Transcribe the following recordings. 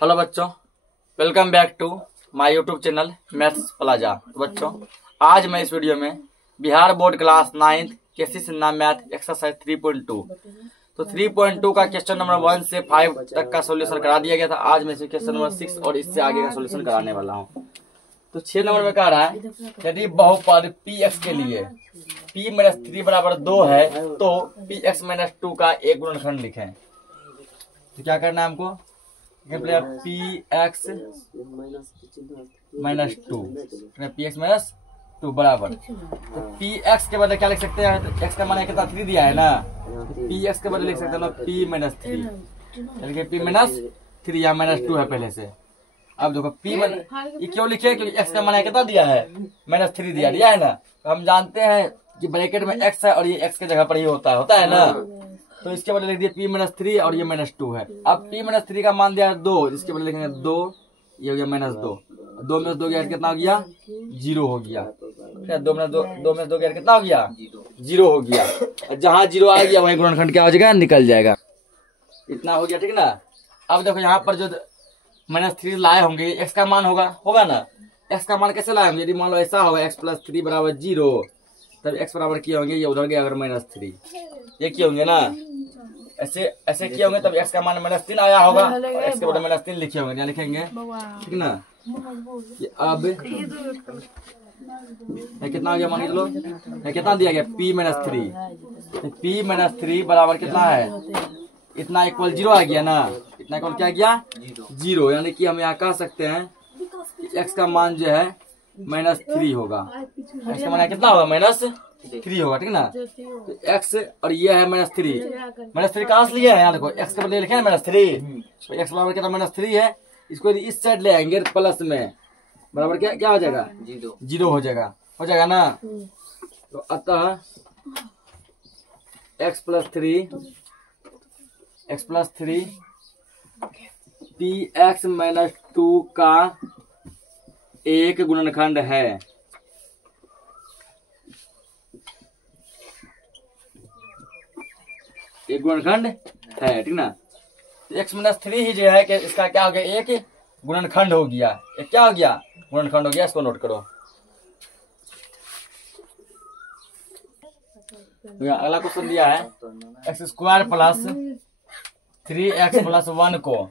Hello बच्चों, welcome back to my YouTube channel maths plaza. बच्चों, आज मैं इस वीडियो में Bihar board class 9th KC Sinha math exercise 3.2 तो 3.2 का क्वेश्चन नंबर 1 से 5 तक का सॉल्यूशन करा दिया गया था। आज मैं क्वेश्चन नंबर 6 और इससे आगे का सॉल्यूशन कराने वाला हूँ। तो 6 नंबर में कह रहा है यदि बहुपद px के लिए p-3 बराबर 2 है तो px-2 का एक गुणनखंड लिखें। तो क्या करना है हमको, px-2 px-2 बराबर तो px के बदले क्या लिख सकते हैं, तो x का मान कितना 3 दिया है ना, px के बदले लिख सकते हैं p-3 p-3 या -2 है पहले से। अब देखो ये क्यों लिखे, क्योंकि x का मान कितना दिया है -3 दिया है ना। तो हम जानते हैं कि ब्रैकेट में x है और ये x के जगह पर ही होता है ना। तो इसके बदले लिख दिया p-3 और ये -2 है। अब p-3 का मान दिया 2, इसके बदले लिखेंगे 2, ये हो गया -2, 2 में 2 गया कितना हो गया 0 हो गया। 2 में 2 गया कितना हो गया 0 हो गया। जहाँ 0 आ गया वहीं गुणनखंड क्या हो जाएगा, निकल जाएगा। इतना हो गया, ठीक ना। अब देखो यहाँ पर जो -3 लाए होंगे x का मान होगा ना। x का मान कैसे लाए होंगे, यदि मान लो ऐसा होगा x + 3 बराबर 0, तब x बराबर किए होंगे ये उधर गया अगर -3, ये किए होंगे ना, ऐसे किए होंगे तब x का मान -3 आया होगा और x के बदले -3 लिखे होंगे, यहाँ लिखेंगे, ठीक ना। अब कितना हो गया, मान लो कितना दिया गया p-3 बराबर कितना है, इतना इक्वल 0 आ गया ना। इतना इक्वल क्या गया 0, यानी कि हम यहाँ कह सकते हैं कि x का मान जो है -3 होगा। x का मान कितना होगा -3 होगा, ठीक ना। तो x और ये है -3 कहाँ से लिया है, यहाँ देखो x के बदले लिखे हैं -3, तो x बराबर कितना -3 है। इसको इस साइड ले आएंगे प्लस में, बराबर क्या हो जाएगा 0 हो जाएगा ना। तो अतः x + 3 px-2 का एक गुणनखंड है। एक गुणनखंड है, ठीक ना। x - 3 ही जो है कि इसका क्या हो गया, एक गुणनखंड हो गया। एक क्या हो गया, गुणनखंड हो गया। इसको नोट करो। अगला क्वेश्चन दिया है x² + 3x + 1 को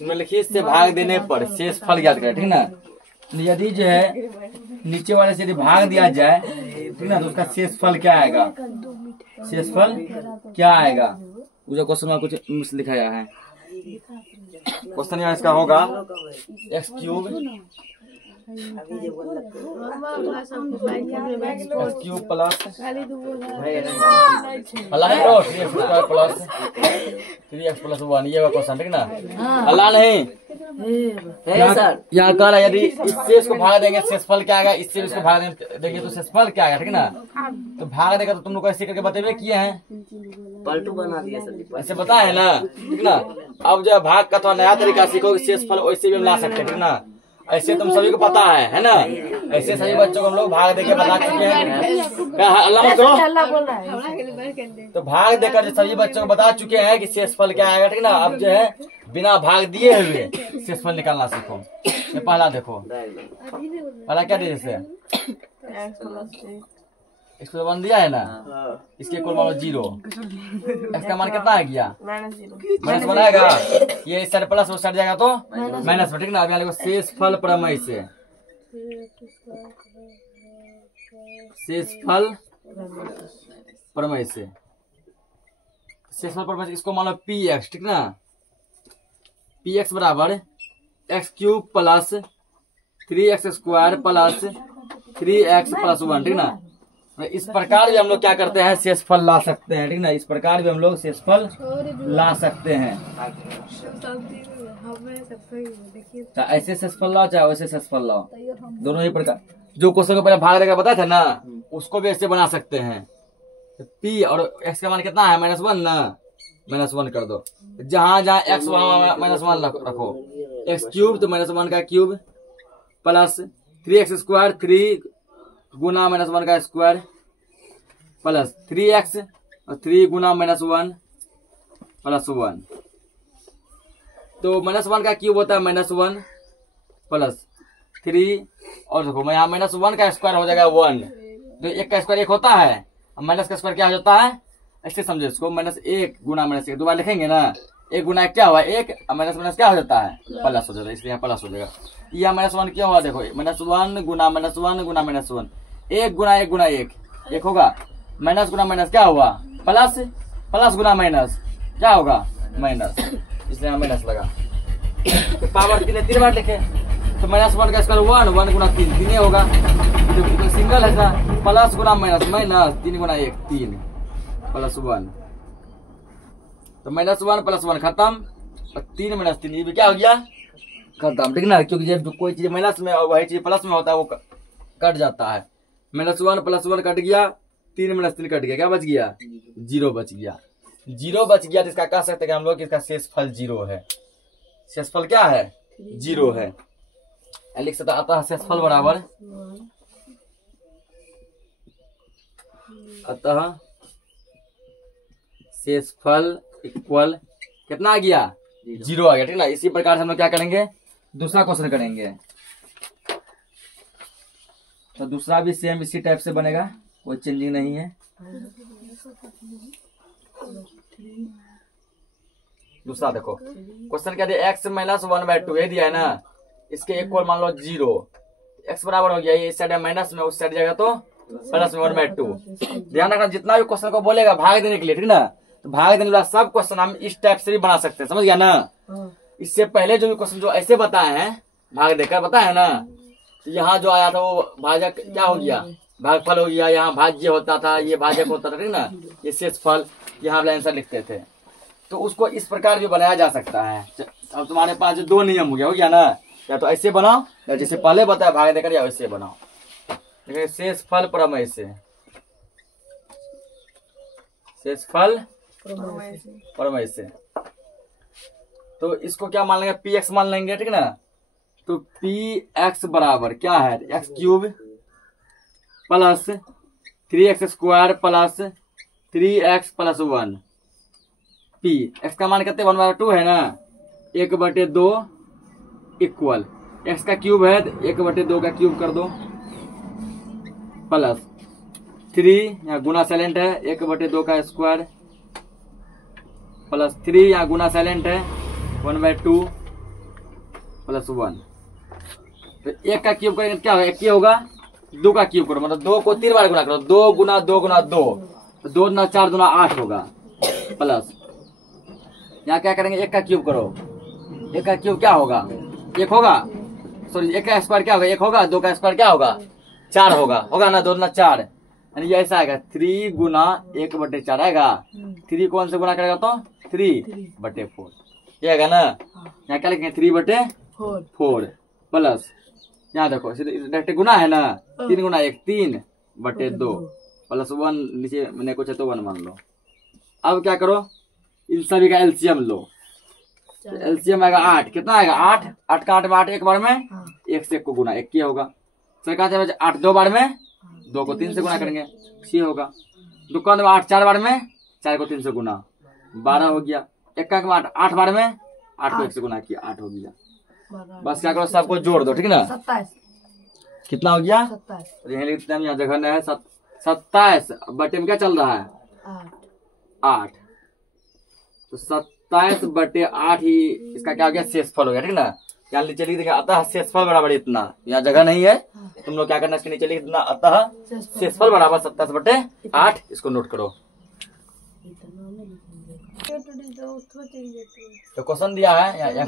निम्नलिखित से भाग देने पर शेष फल ज्ञात करें, ठीक ना। यदि जो है नीचे वाले से यदि भाग दिया जाए, ठीक ना, तो उसका शेष फल क्या आएगा, वो जो क्वेश्चन में कुछ मिस लिखाया है। क्वेश्चन यहाँ इसका होगा x³ + 1 ये क्वेश्चन, ठीक ना। अल्लाह नहीं यहाँ कह रहा है यदि इससे इसको भाग देंगे शेषफल क्या आएगा, इससे इसको भाग देंगे तो शेषफल क्या आएगा, ठीक ना। तो भाग देगा तो तुम लोग ऐसे करके बतेबे किए हैं, पलटू बना दिया सर, ऐसे बताया है ना, ठीक ना। अब जो भाग का थोड़ा नया तरीका सीखोगे, शेषफल वैसे भी हम ला सकते हैं, ठीक ना। ऐसे तुम सभी को पता है ना। ऐसे सभी बच्चों को हम लोग भाग देके बता चुके हैं। अल्लाह मत करो। तो भाग देकर जो सभी बच्चों को बता चुके हैं कि शेषफल क्या आएगा, ठीक ना। अब जो है बिना भाग दिए हुए शेषफल निकालना सीखो। ये पहला देखो, पहला क्या दिया, जैसे इसको 1 दिया है ना, इसके कुल मान लो 0, x का मान कितना आ गया -1 आएगा। ये इस साइड प्लस उस साइड जाएगा तो माइनस में, ठीक ना। अब यहाँ देखो शेषफल प्रमेय से, शेषफल प्रमेय से इसको मान लो px, ठीक ना। px बराबर x³ + 3x² + 3x + 1, ठीक ना। इस प्रकार भी हम लोग क्या करते हैं, शेषफल ला सकते हैं, ठीक ना। इस प्रकार भी हम लोग शेषफल ला सकते हैं। चाहे ऐसे शेषफल लाओ चाहे वैसे शेषफल लाओ, दोनों ही प्रकार। जो क्वेश्चन को पहले भाग देकर बताया था ना, उसको भी ऐसे बना सकते हैं। p और x का मान कितना है -1 ना, -1 कर दो। जहां x वहां -1 रखो। x³ तो -1 का क्यूब + 3x² 3 गुना -1 का स्क्वायर प्लस 3x और 3 गुना -1 +1 तो -1 का क्यूब होता है -1 प्लस 3, और देखो मैं यहाँ -1 का स्क्वायर हो जाएगा 1, तो 1 का स्क्वायर 1 होता है, माइनस का स्क्वायर क्या हो जाता है, ऐसे समझो इसको, -1 गुना -1 दोबारा लिखेंगे ना, 1 गुना 1 क्या हुआ 1, माइनस माइनस क्या हो जाता है प्लस हो जाता है, इसलिए यहाँ प्लस हो जाएगा। यह -1 क्या हुआ देखो, -1 गुना -1 गुना -1, 1 गुना 1 गुना 1 होगा, माइनस गुना माइनस क्या हुआ प्लस, प्लस गुना माइनस क्या होगा माइनस, इसलिए यहाँ माइनस लगा। तो पावर 3 बार लिखे, तो -1 का स्क्वायर 1, 1 गुना 3 3 होगा, तो सिंगल है ना, प्लस गुना माइनस माइनस, 3 गुना 1 3 प्लस 1, तो -1 प्लस 1 खत्म, और 3 - 3 ये भी क्या हो गया खत्म, ठीक ना, क्योंकि जब कोई चीज माइनस में और वही चीज प्लस में होता है वो कट जाता है। -1 प्लस 1 कट गया, 3 - 3 कट गया, क्या बच गया 0 बच गया, 0 बच गया, तो इसका कह सकते हैं हम लोग कि इसका शेषफल 0 है, शेषफल क्या है 0 है, लिख सकता अतः शेषफल बराबर, अतः शेषफल इक्वल कितना आ गया 0 आ गया, ठीक ना। इसी प्रकार से हम लोग क्या करेंगे, दूसरा क्वेश्चन करेंगे, तो दूसरा भी सेम इसी टाइप से बनेगा, कोई चेंजिंग नहीं है। दूसरा देखो क्वेश्चन क्या दिया, x - 1/2 ये दिया है ना, इसके इक्वल मान लो 0, x बराबर हो गया, ये इस साइड माइनस में, उस साइड जाएगा तो प्लस में 1/2। ध्यान रखना जितना भी क्वेश्चन को बोलेगा भाग देने के लिए, ठीक ना, तो भाग देने वाला सब क्वेश्चन हम इस टाइप से भी बना सकते हैं, समझ गया ना। इससे पहले जो भी क्वेश्चन जो ऐसे बताए हैं भाग देकर बताए ना, तो यहाँ जो आया था वो भाजक क्या हो गया भागफल हो गया, यहाँ भाज्य होता था, ये भाजक होता था, ठीक ना, ये शेषफल, यहाँ वाला आंसर लिखते थे, तो उसको इस प्रकार भी बनाया जा सकता है। अब तुम्हारे पास जो 2 नियम हो गया ना, या तो ऐसे बनाओ या जैसे पहले बताया भाग देकर, या वैसे बनाओ। देखिए शेषफल प्रमेय से, शेषफल प्रमेय से, तो इसको क्या मान लेंगे px मान लेंगे, ठीक ना, तो px बराबर क्या है x³ plus 3x² plus 3x plus 1, p x का मान कितने 1/2 है ना, 1/2 इक्वल x का क्यूब है तो 1/2 का क्यूब कर दो, प्लस 3 यहाँ गुना साइलेंट है 1/2 का स्क्वायर, प्लस 3 यहाँ गुना साइलेंट है 1/2 प्लस 1, तो 1 का क्यूब करेंगे क्या होगा 1 होगा, 2 का क्यूब करो मतलब 2 को 3 बार गुना करो, 2 गुना 2 गुना 2, 2 गुना 4 गुना 8 होगा, प्लस यहाँ क्या करेंगे 1 का क्यूब करो, 1 का क्यूब क्या होगा 1 होगा, सॉरी 1 का स्क्वायर क्या होगा 1 होगा, 2 का स्क्वायर क्या होगा 4 होगा ना, 2 गुना 4, यानी ये ऐसा आएगा 3 गुना 1/4 आएगा, 3 कौन से गुना करेगा तो 3/4 ये आएगा ना, यहाँ क्या लिखेंगे 3/4 प्लस यहाँ देखो डायरेक्ट गुना है ना, 3 गुना 1 3/2 प्लस 1 नीचे मैंने कुछ है तो 1 मान लो। अब क्या करो इन सभी का एलसीएम लो, तो एलसीएम आएगा 8, कितना आएगा 8, 8 का 8 में 8 एक बार में 1 से 1 को गुना 1 किया होगा, सरकार 8 2 बार में 2 को 3 से गुना करेंगे 6 होगा, दुकान में 8 4 बार में 4 को 3 से गुना 12 हो गया, 1 का 8 बार में 8 को 1 से गुना किया 8 हो गया। बस क्या करो सबको जोड़ दो, ठीक ना, 27 कितना हो गया 27, यही लिखते हैं यहाँ जगह है 27 बटे में क्या चल रहा है 8, तो 27/8 ही इसका क्या हो गया शेषफल हो गया, ठीक ना। यहाँ नीचे लिख देंगे अतः शेषफल बराबर इतना, यहाँ जगह नहीं है तुम लोग क्या करना इसके नीचे लिख देना अतः शेषफल बराबर 27/8, इसको नोट करो। तो क्वेश्चन दिया है यहाँ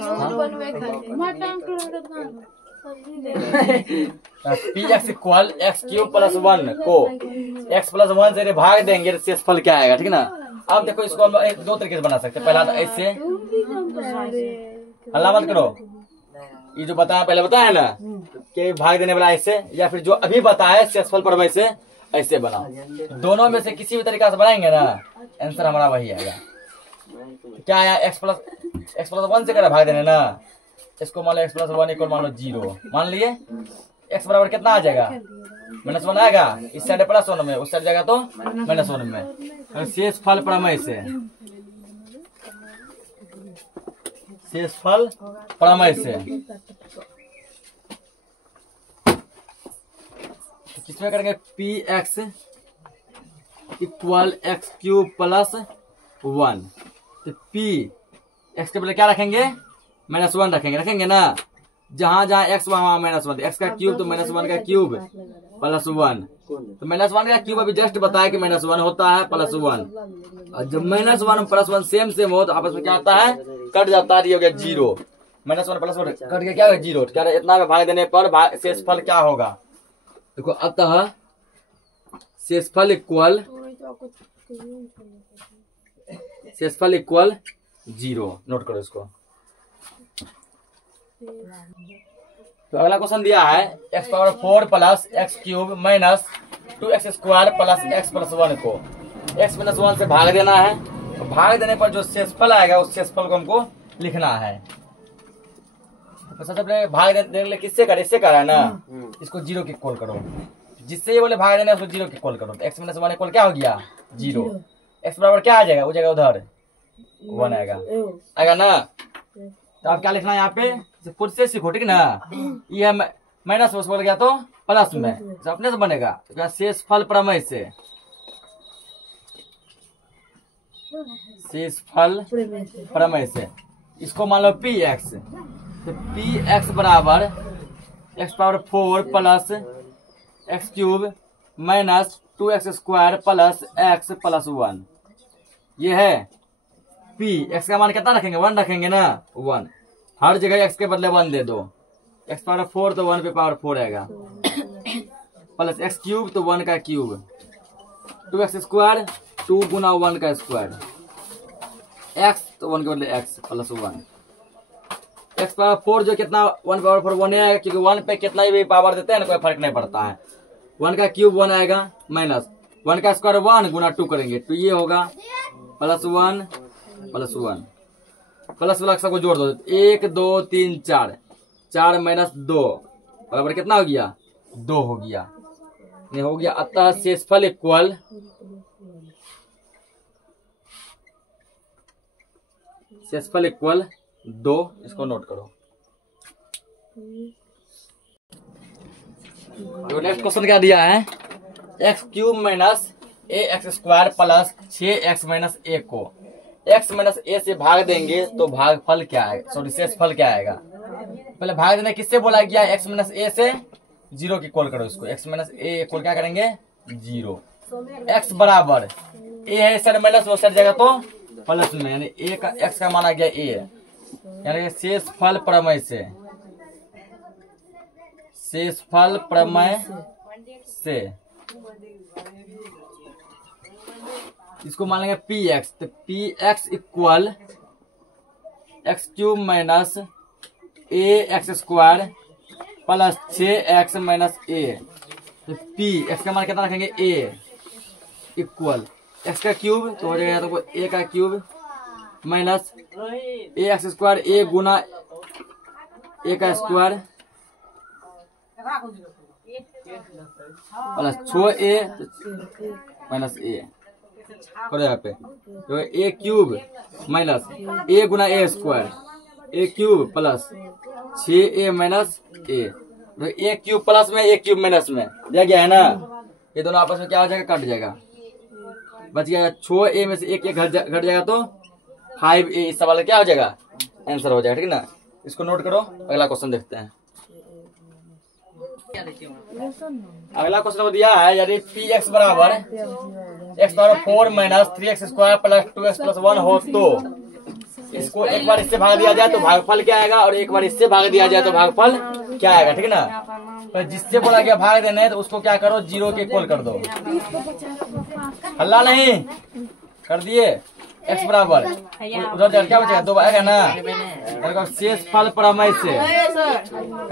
px इक्वल x³ प्लस 1 को x प्लस 1 से भाग देंगे तो शेषफल क्या आएगा, ठीक ना। अब देखो इसको हम 2 तरीके से बना सकते हैं, पहला तो ऐसे, हल्ला मत करो, ये जो बताया पहले बताया ना कि भाग देने वाला ऐसे, या फिर जो अभी बताया शेषफल प्रमेय से ऐसे बनाओ, दोनों में से किसी भी तरीका से बनाएंगे ना आंसर हमारा वही आएगा। क्या आया x प्लस 1 से करा भाग देने ना, इसको मान लो x प्लस 1 इक्वल मान लो 0 मान लिए, x बराबर कितना आ जाएगा -1 आएगा, इस साइड +1 में उस साइड जाएगा तो -1 में। शेषफल प्रमेय से शेषफल प्रमेय से। तो किसमें करेंगे P x equal x cube plus 1। तो पी एक्स के बदले क्या रखेंगे -1 रखेंगे ना। जहां जहां एक्स वहां -1, एक्स का क्यूब तो -1 का क्यूब प्लस 1। तो -1 का क्यूब अभी जस्ट बताया कि -1 होता है प्लस 1। और जब -1 प्लस 1 सेम हो तो आपस में क्या आता है कट जाता है, ये हो गया 0। -1 प्लस 1 कट गया, क्या होगा 0। क्या इतना में भाग देने पर शेषफल क्या होगा देखो, अतः शेषफल इक्वल 0। नोट करो इसको। तो अगला क्वेश्चन दिया है x⁴ plus x cube minus 2x² plus x plus 1 को x - 1 से भाग देना है। तो भाग देने पर जो शेषफल आएगा उस शेषफल को हमको लिखना है। तो सबसे पहले भाग देने के लिए किससे करे, इससे करा है ना। इसको 0 के इक्वल करो। जिससे ये बोले भाग देना उसको 0 के इक्वल करो। तो x - 1 इक्वल क्या हो गया 0। x बराबर क्या आ जाएगा, वो जगह उधर 1 आएगा ना। तो आप क्या लिखना है यहाँ पे खुद से सीखो, ठीक ना। ये माइनस बोल गया तो प्लस में तो अपने से बनेगा। तो शेषफल प्रमेय से, शेषफल प्रमेय से इसको मान लो पी एक्स। तो पी एक्स बराबर x⁴ plus x cube minus 2x² plus x plus 1। ये है पी। एक्स का मान कितना रखेंगे 1 रखेंगे ना 1। हर जगह x के बदले 1 दे दो। x⁴ तो 1 पे पावर 4 आएगा प्लस एक्स क्यूब तो 1 का क्यूब 2x² 2 गुना 1 का स्क्वायर x तो 1 के बदले x प्लस 1। x⁴ जो कितना 1 पावर 4 1 आएगा, क्योंकि 1 पे कितना भी पावर देते हैं ना कोई फर्क नहीं पड़ता है। 1 का क्यूब 1 आएगा माइनस 1 का स्क्वायर 1 गुना 2 करेंगे तो ये होगा प्लस 1 प्लस 1। प्लस वाला सबको जोड़ दो 1 2 3 4 4 माइनस 2 बराबर कितना हो गया 2 हो गया। नहीं हो गया। अतः शेषफल इक्वल शेषफल इक्वल 2। इसको नोट करो। तो नेक्स्ट क्वेश्चन क्या दिया है x cube minus ax² plus 6x minus a को x माइनस a से भाग देंगे तो भागफल क्या आएगा, सॉरी शेषफल क्या आएगा। पहले भाग देने किससे बोला गया x माइनस a से 0 की इक्वल करो इसको। x माइनस a इक्वल क्या करेंगे 0। x बराबर a है सर माइनस वो सर जगह तो प्लस में, यानी a का x का माना गया a, यानी शेषफल प्रमेय से, शेषफल प्रमेय से इसको मान लेंगे पी एक्स। तो P x equal x cube minus ax² plus 6x minus a। तो पी एक्स का मान कितना रखेंगे a इक्वल एक्स का क्यूब तो हो जाएगा तो a का cube minus ax² a Guna a का square plus 6a minus a करो यहाँ पे। तो a cube minus a Guna a² a cube plus 6a minus a। तो a क्यूब प्लस में a क्यूब माइनस में दिया गया है ना, ये दोनों आपस में क्या हो जाएगा कट जाएगा। बच गया 6a में से एक घट जाएगा तो 5a। इस सवाल क्या हो जाएगा आंसर हो जाएगा, ठीक है ना। इसको नोट करो। अगला क्वेश्चन देखते हैं। अगला क्वेश्चन दिया है यदि पी एक्स बराबर x⁴ minus 3x² plus 2x plus 1 हो तो इसको एक बार इससे भाग दिया जाए तो भागफल क्या आएगा, और एक बार इससे भाग दिया जाए तो भागफल क्या आएगा, ठीक है ना। तो जिससे बोला गया भाग देना है तो उसको क्या करो 0 के इक्वल कर दो। हल्ला नहीं कर दिए। x बराबर उधर क्या बचेगा 2 आएगा ना। शेषफल प्रमेय से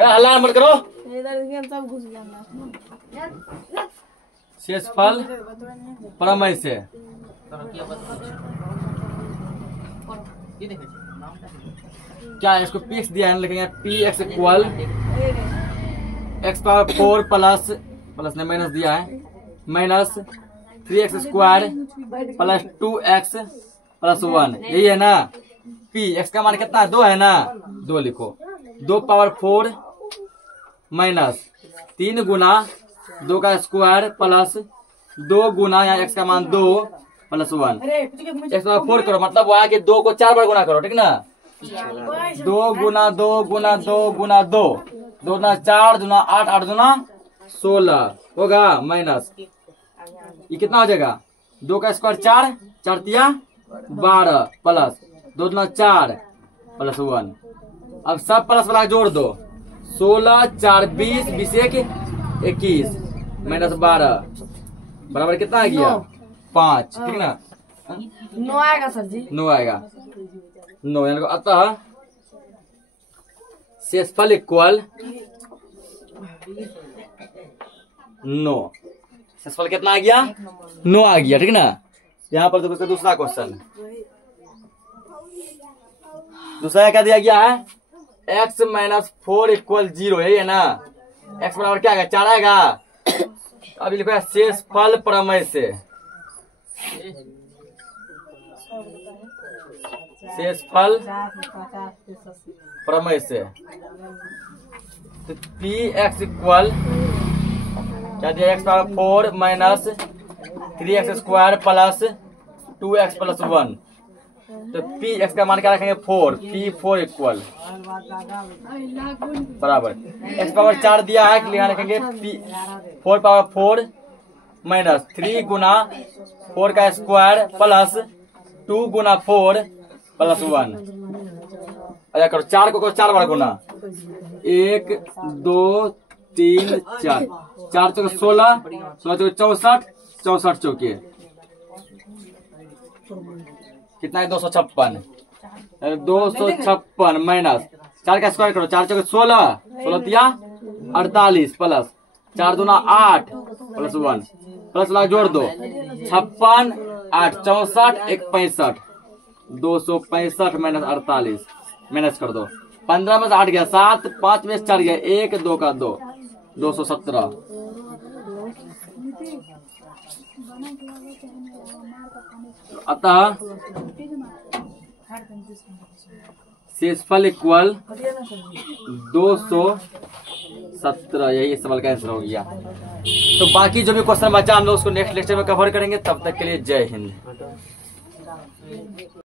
हल्ला मत करो। शेषफल प्रमेय से क्या है, इसको पी एक्स दिया है, लिखेंगे P x equal x⁴ plus ने माइनस दिया है minus 3x² plus 2x plus 1, यही है ना। पी एक्स का मान कितना है 2 है ना, 2 लिखो। 2 पावर 4 माइनस 3 गुना 2 का स्क्वायर प्लस 2 गुना यहाँ एक्स का मान 2 प्लस 1 एक्स पावर 4 करो, मतलब वो आगे 2 को 4 बार गुना करो, ठीक ना। 2 गुना 2 गुना 2 गुना 2 2 गुना 4 गुना 8 8 गुना 16 होगा माइनस ये कितना हो जाएगा 2 का स्क्वायर 4 4 तिया 12 प्लस 2 गुना 4 प्लस 1। अब सब प्लस वाला जोड़ दो 16 4 20 20 1 21 माइनस 12 बराबर कितना आ गया 5, ठीक ना। 9 आएगा सर जी, 9 आएगा 9 यानी अतः शेषफल इक्वल 9। शेषफल कितना आ गया 9 आ गया, ठीक ना। यहाँ पर देखो दूसरा क्वेश्चन, दूसरा क्या दिया गया है x माइनस 4 इक्वल 0 है ना। x बराबर क्या आएगा 4 आएगा। अभी लिखो है शेषफल प्रमेय से, शेषफल प्रमेय से तो पी एक्स इक्वल क्या दिया x power 4 minus 3x square plus 2x plus 1। तो पी एक्स का मान क्या रखेंगे 4, पी 4 इक्वल बराबर एक्स पावर 4 दिया है कि यहाँ रखेंगे पी 4 पावर 4 माइनस 3 गुना 4 का स्क्वायर प्लस 2 गुना 4 प्लस 1। अच्छा करो 4 को 4 बार गुना 1 2 3 4 4 चौके 16 16 चौके 64 64 चौके कितना है 256 256 माइनस 4 का स्क्वायर करो 4 चौके 16 16 तिया 48 प्लस 4 दूना 8 प्लस 1 प्लस ला जोड़ दो 56 8 64 1 65 265 माइनस 48 माइनस कर दो 15 में से 8 गया 7 5 में से 4 गया 1 2 का 2 217। अतः शेषफल इक्वल 217, यही सवाल का आंसर हो गया। तो बाकी जो भी क्वेश्चन बचा हम लोग उसको नेक्स्ट लेक्चर में कवर करेंगे। तब तक के लिए जय हिंद।